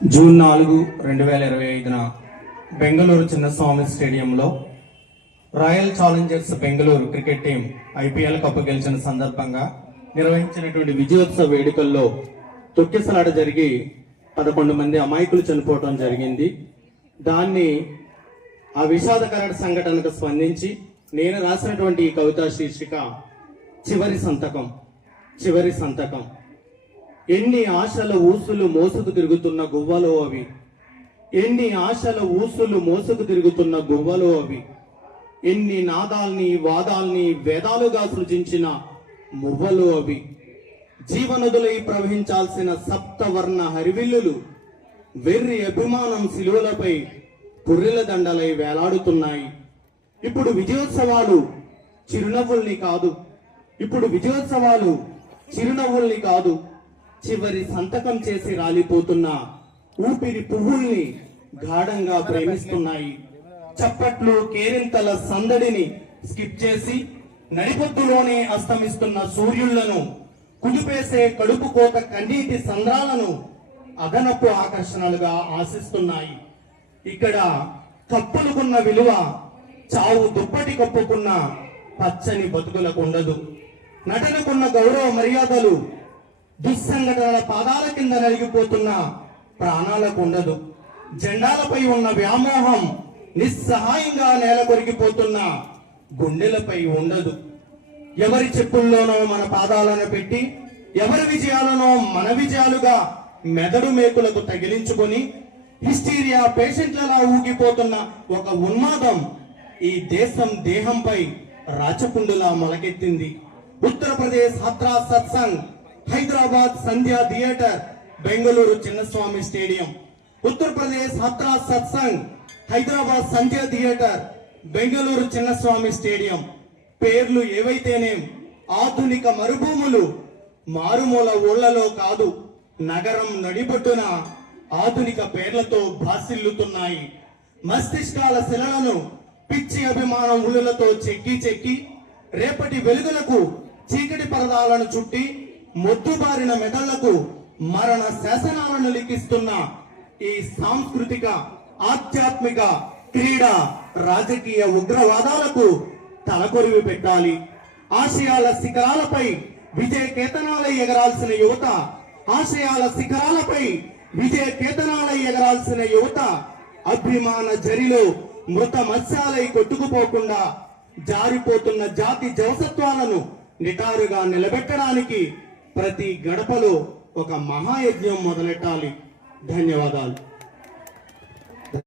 June 4, 2025న Bengaluru Chinnaswamy స్టేడియంలో royal Challengers Bengaluru cricket team IPL cup గెలిచిన సందర్భంగా నిర్వహించినటువంటి విజయోత్సవ వేడుకల్లో తొక్కిసలాట జరిగి 11 మంది అమాయకులు చనిపోవడం జరిగింది. దాన్ని ఆ విషాదకర సంఘటనకు స్పందించి నేను రాసినటువంటి ఈ కవితా శీర్షిక చివరి సంతకం. ఎన్ని ఆశల ఊసులు మోసుకు తిరుగుతున్న గువ్వలో అవి, ఎన్ని ఆశల ఊసులు మోసుకు తిరుగుతున్న గువ్వలో అవి, ఎన్ని నాదాల్ని వాదాల్ని వేదాలుగా సృజించిన మువ్వలు అవి, జీవనదులై ప్రవహించాల్సిన సప్తవర్ణ హరివిల్లులు వెర్రి అభిమానం శిలువలపై పుర్రెల దండలై వేలాడుతున్నాయి. ఇప్పుడు విజయోత్సవాలు చిరునవ్వుల్ని కాదు, చివరి సంతకం చేసి రాలిపోతున్న ఊపిరి పువ్వుల్ని గాఢంగా ప్రేమిస్తున్నాయి. చప్పట్లు కేరింతల సందడిని స్కిప్ చేసి నడిపొద్దులోనే అస్తమిస్తున్న సూర్యుళ్లను, కుదిపేసే కడుపు కోత కన్నీటి సంద్రాలను అదనపు ఆకర్షణలుగా ఆశిస్తున్నాయి. ఇక్కడ కప్పులుకున్న విలువ చావు దుప్పటి కప్పుకున్న పచ్చని బతుకులకు ఉండదు. నటనకున్న గౌరవ మర్యాదలు దుస్సంఘటనల పాదాల కింద నలిగిపోతున్న ప్రాణాలకు ఉండదు. జెండాలపై ఉన్న వ్యామోహం నిస్సహాయంగా నేల కొరిగిపోతున్న గుండెలపై ఉండదు. ఎవరి చెప్పుల్లోనో మన పాదాలను పెట్టి, ఎవరి విజయాలను మన విజయాలుగా మెదడు మేకులకు తగిలించుకొని హిస్టీరియా పేషెంట్లలా ఊగిపోతున్న ఒక ఉన్మాదం ఈ దేహంపై రాచపుండులా మొలకెత్తింది. ఉత్తరప్రదేశ్ హత్రాస్ సత్సంగ్, హైదరాబాద్ సంధ్యా థియేటర్, బెంగళూరు చిన్నస్వామి స్టేడియం. ఉత్తరప్రదేశ్ హత్రాస్ సత్సంగ్, హైదరాబాద్ సంధ్యా థియేటర్, బెంగళూరు చిన్నస్వామి స్టేడియం. పేర్లు ఏవైతేనేం, ఆధునిక మరుభూములు మారుమూల ఊళ్లలో కాదు, నగరం నడిబొట్టున ఆధునిక పేర్లతో భాసిల్లుతున్నాయి. మస్తిష్కాల శిలలను పిచ్చి అభిమానం ఉలులతో చెక్కి రేపటి వెలుగులకు చీకటి పరదాలను చుట్టి మొద్దుబారిన మెదళ్లకు మరణ శాసనాలను లిఖిస్తున్న ఈ సాంస్కృతిక, ఆధ్యాత్మిక, క్రీడా, రాజకీయ ఉగ్రవాదాలకు తలకొరివి పెట్టాలి. ఆశయాల శిఖరాలపై విజయ కేతనాలై ఎగరాల్సిన యువత, అభిమాన జరిలో మృత మత్స్యాలై కొట్టుకుపోకుండా జారిపోతున్న జాతి జవసత్వాలను నిటారుగా నిలబెట్టడానికి ప్రతి గడపలో ఒక మహాయజ్ఞం మొదలెట్టాలి. ధన్యవాదాలు.